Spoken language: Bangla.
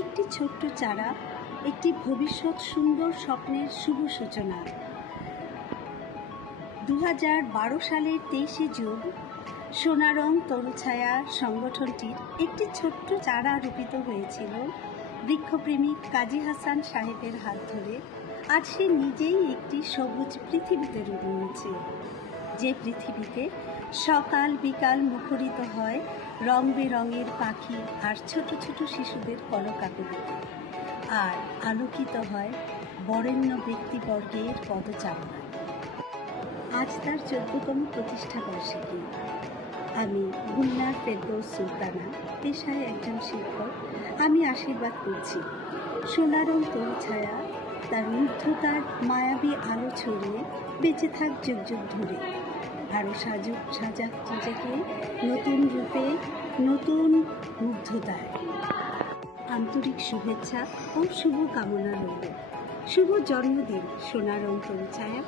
একটি ছোট্ট চারা, একটি ভবিষ্যৎ সুন্দর স্বপ্নের শুভ সূচনা। 2012 সালের 23শে জুন সোনারং তরুছায়া সংগঠনটির একটি ছোট্ট চারা রোপিত হয়েছিল বৃক্ষপ্রেমিক কাজী হাসান সাহেবের হাত ধরে। আজ সে নিজেই একটি সবুজ পৃথিবীতে রূপ নিয়েছে, যে পৃথিবীতে সকাল বিকাল মুখরিত হয় রং বেরঙের পাখি আর ছোট ছোট শিশুদের কলকাকলিতে, আর আলোকিত হয় বরেণ্য ব্যক্তিবর্গের পদচারণায়। আজ তার 14তম প্রতিষ্ঠা বার্ষিকী। আমি গুলনার ফেরদৌস সুলতানা, পেশায় একজন শিক্ষক। আমি আশীর্বাদ করছি সোনারং তরুছায়া তার মুগ্ধতার মায়াবী আলো ছড়িয়ে বেঁচে থাক যুগ যুগ ধরে, আরও সাজাক নিজেকে নতুন রূপে, নতুন মুগ্ধতায়। আন্তরিক শুভেচ্ছা ও শুভ কামনা রইল। শুভ জন্মদিন সোনারং তরুছায়া।